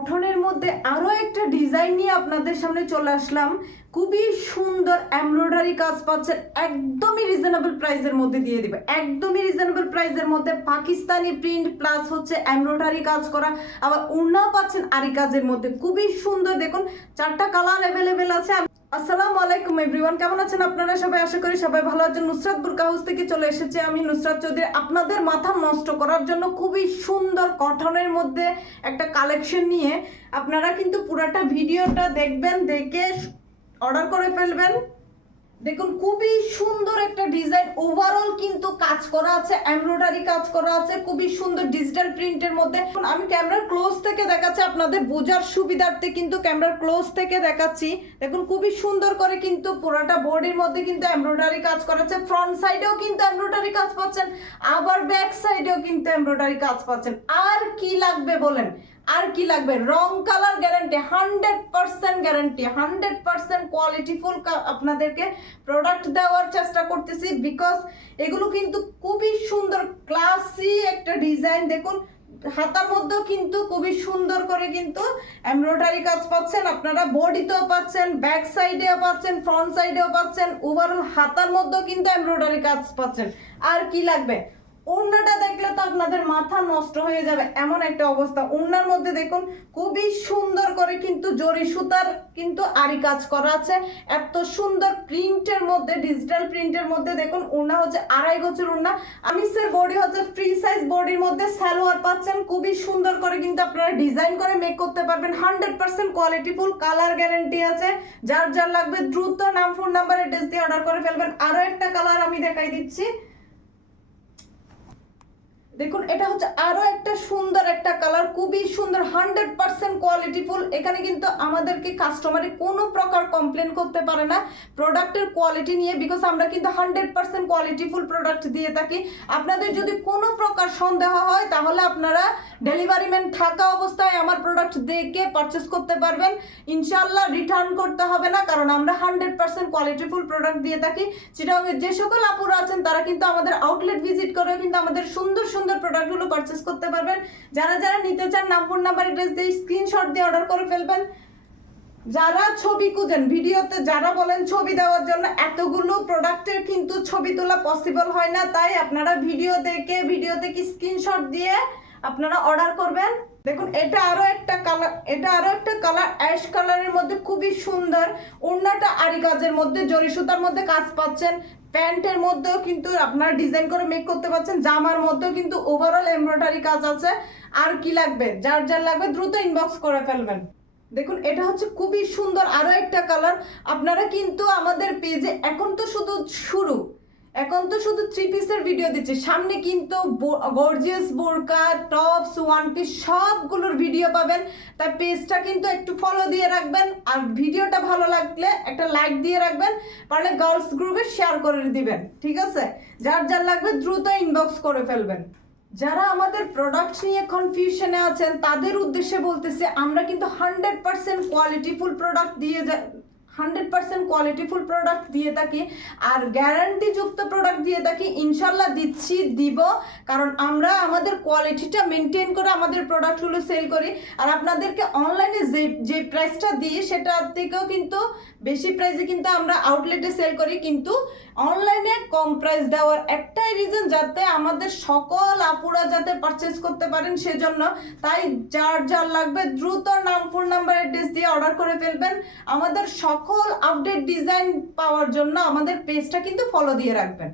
কটনের মধ্যে আরও একটা ডিজাইন নিয়ে আপনাদের সামনে চলে আসলাম। খুবই সুন্দর এমব্রয়ডারি কাজ পাচ্ছেন, একদমই রিজনেবল প্রাইসের মধ্যে দিয়ে দিবে। একদমই রিজনেবল প্রাইসের মধ্যে পাকিস্তানি প্রিন্ট প্লাস হচ্ছে এমব্রয়ডারি কাজ করা। আবার উন্নাও পাচ্ছেন আরি কাজের মধ্যে। খুবই সুন্দর দেখুন, চারটা কালার অ্যাভেলেবেল আছে। আসসালামু আলাইকুম এভরিওয়ান, কেমন আছেন আপনারা সবাই? আশা করি সবাই ভালো আছেন। নুসরাত বুরকা হাউস থেকে চলে এসেছে আমি, নুসরাত চৌধুরী। আপনাদের মাথা নষ্ট করার জন্য খুবই সুন্দর কঠনের মধ্যে একটা কালেকশন নিয়ে আপনারা কিন্তু পুরাটা ভিডিওটা দেখবেন, দেখে অর্ডার করে ফেলবেন। দেখুন, খুবই সুন্দর একটা ডিজাইন ওভারঅল কিন্তু কাজ করা আছে এমব্রয়ডারি কাজ করা আছে, খুবই সুন্দর ডিজিটাল প্রিন্টের মধ্যে। আমি ক্যামেরার ক্লোজ থেকে দেখাচ্ছি আপনাদের, বোঝার সুবিধার্থে কিন্তু ক্যামেরার ক্লোজ থেকে দেখাচ্ছি। দেখুন, খুবই সুন্দর করে কিন্তু পুরোটা বোর্ডের মধ্যে কিন্তু এমব্রয়ডারি কাজ করা আছে। ফ্রন্ট সাইডেও কিন্তু এমব্রয়ডারি কাজ পাচ্ছেন, আবার ব্যাক সাইডেও কিন্তু এমব্রয়ডারি কাজ পাচ্ছেন। আর কি লাগবে বলেন? আর কি লাগবে? রং colour guarantee hundred percent guarantee hundred percent quality qualityful আপনাদেরকে প্রোডাক্ট দেওয়ার চেষ্টা করতেছি বিকজ এগুলো কিন্তু খুবই সুন্দর ক্লাসি একটা ডিজাইন দেখুন, হাতার মধ্যেও কিন্তু খুবই সুন্দর করে কিন্তু এমব্রয়ডারি কাজ পাচ্ছেন আপনারা বডিতেও পাচ্ছেন ব্যাক সাইডেও পাচ্ছেন ফ্রন্ট সাইডেও পাচ্ছেন ওভারঅল হাতার মধ্যেও কিন্তু এমব্রয়ডারি কাজ পাচ্ছেন। আর কি লাগবে? ওড়নাটা দেখলে তো আপনাদের মাথা নষ্ট হয়ে যাবে, এমন একটা অবস্থা। ওড়নার মধ্যে দেখুন, খুবই সুন্দর করে কিন্তু জরি সুতার কিন্তু আরি কাজ করা আছে। এত সুন্দর প্রিন্টের মধ্যে, ডিজিটাল প্রিন্টের মধ্যে দেখুন ওড়না হচ্ছে আড়াই গছের ওড়না আমিসের বডি হচ্ছে ফ্রি সাইজ বডির মধ্যে সালোয়ার পাচ্ছেন, খুবই সুন্দর করে কিন্তু আপনারা ডিজাইন করে মেক করতে পারবেন। Hundred percent qualityful colour guarantee আছে। যার যার লাগবে দ্রুত নাম ফোন নাম্বার ড্রেস দিয়ে অর্ডার করে ফেলবেন। আরও একটা কালার আমি দেখাই দিচ্ছি। দেখুন, এটা হচ্ছে আরও একটা সুন্দর একটা কালার খুবই সুন্দর হান্ড্রেড পার্সেন্ট কোয়ালিটিফুল এখানে কিন্তু আমাদেরকে কাস্টমারে কোনো প্রকার কমপ্লেন করতে পারে না। প্রোডাক্টের কোয়ালিটি নিয়ে বিকজ আমরা কিন্তু হান্ড্রেড পার্সেন্ট কোয়ালিটিফুল প্রোডাক্ট দিয়ে থাকি। আপনাদের যদি কোনো প্রকার সন্দেহ হয়, তাহলে আপনারা ডেলিভারি ম্যান থাকা অবস্থায় আমার প্রোডাক্ট দেখে পারচেস করতে পারবেন। ইনশাল্লাহ রিটার্ন করতে হবে না, কারণ আমরা হান্ড্রেড পার্সেন্ট কোয়ালিটিফুল প্রোডাক্ট দিয়ে থাকি। চিটাঙ্গের যে সকল আপুরা আছেন, তারা কিন্তু আমাদের আউটলেট ভিজিট করেও কিন্তু আমাদের সুন্দর সুন্দর প্রোডাক্টগুলো পারচেস করতে পারবেন। যারা যারা নিতে চান নাম ফোন নাম্বার অ্যাড্রেস দিয়ে স্ক্রিনশট দিয়ে অর্ডার করে ফেলবেন। যারা ছবি খুঁজেন, ভিডিওতে যারা বলেন ছবি দেওয়ার জন্য, এতগুলো প্রোডাক্টের কিন্তু ছবি তোলা পসিবল হয় না। তাই আপনারা ভিডিও দেখে ভিডিও থেকে স্ক্রিনশট দিয়ে আপনারা অর্ডার করবেন। দেখুন, এটা আরও একটা কালার এটা আরও একটা কালার অ্যাশ কালারের মধ্যে খুবই সুন্দর। ওড়নাটা আরি কাজের মধ্যে, জরি সুতার মধ্যে কাজ পাচ্ছেন। প্যান্টের মধ্যেও কিন্তু আপনারা ডিজাইন করে মেক করতে পারছেন জামার মধ্যেও কিন্তু ওভারঅল এমব্রয়ডারি কাজ আছে। আর কি লাগবে? যার যার লাগবে, দ্রুত ইনবক্স করে ফেলবেন। দেখুন, এটা হচ্ছে খুবই সুন্দর আরও একটা কালার আপনারা কিন্তু আমাদের পেজে এখন তো শুধু শুরু। এখন তো শুধু থ্রি পিসের ভিডিও দিচ্ছে। সামনে কিন্তু gorgeous burqa tops one piece সবগুলোর ভিডিও পাবেন। তাই পেজটা কিন্তু একটু ফলো দিয়ে রাখবেন। আর ভিডিওটা ভালো লাগলে একটা লাইক দিয়ে রাখবেন। পারলে গার্লস গ্রুপে শেয়ার করে দিবেন। ঠিক আছে? যার যার লাগবে দ্রুত ইনবক্স করে ফেলবেন। যারা আমাদের প্রোডাক্ট নিয়ে কনফিউশনে আছেন, তাদের উদ্দেশ্যে বলতেছে, আমরা কিন্তু হান্ড্রেড পার্সেন্ট কোয়ালিটিফুল প্রোডাক্ট দিয়ে হান্ড্রেড পার্সেন্ট কোয়ালিটিফুল প্রোডাক্ট দিয়ে থাকি আর গ্যারান্টি যুক্ত প্রোডাক্ট দিয়ে থাকি, ইনশাল্লাহ দিচ্ছি, দিব। কারণ আমরা আমাদের কোয়ালিটিটা মেনটেন করে আমাদের প্রোডাক্টগুলো সেল করি। আর আপনাদেরকে অনলাইনে যে যে প্রাইসটা দিই সেটা থেকেও কিন্তু বেশি প্রাইসে কিন্তু আমরা আউটলেটে সেল করি। কিন্তু অনলাইনে কম প্রাইস দেওয়ার একটাই রিজন যাতে আমাদের সকল আপুরা যাতে পারচেস করতে পারেন, সেজন্য তাই যার যার লাগবে দ্রুত নাম ফোন নাম্বার অ্যাড্রেস দিয়ে অর্ডার করে ফেলবেন। আমাদের সকল আপডেট ডিজাইন পাওয়ার জন্য আমাদের পেজটা কিন্তু ফলো দিয়ে রাখবেন।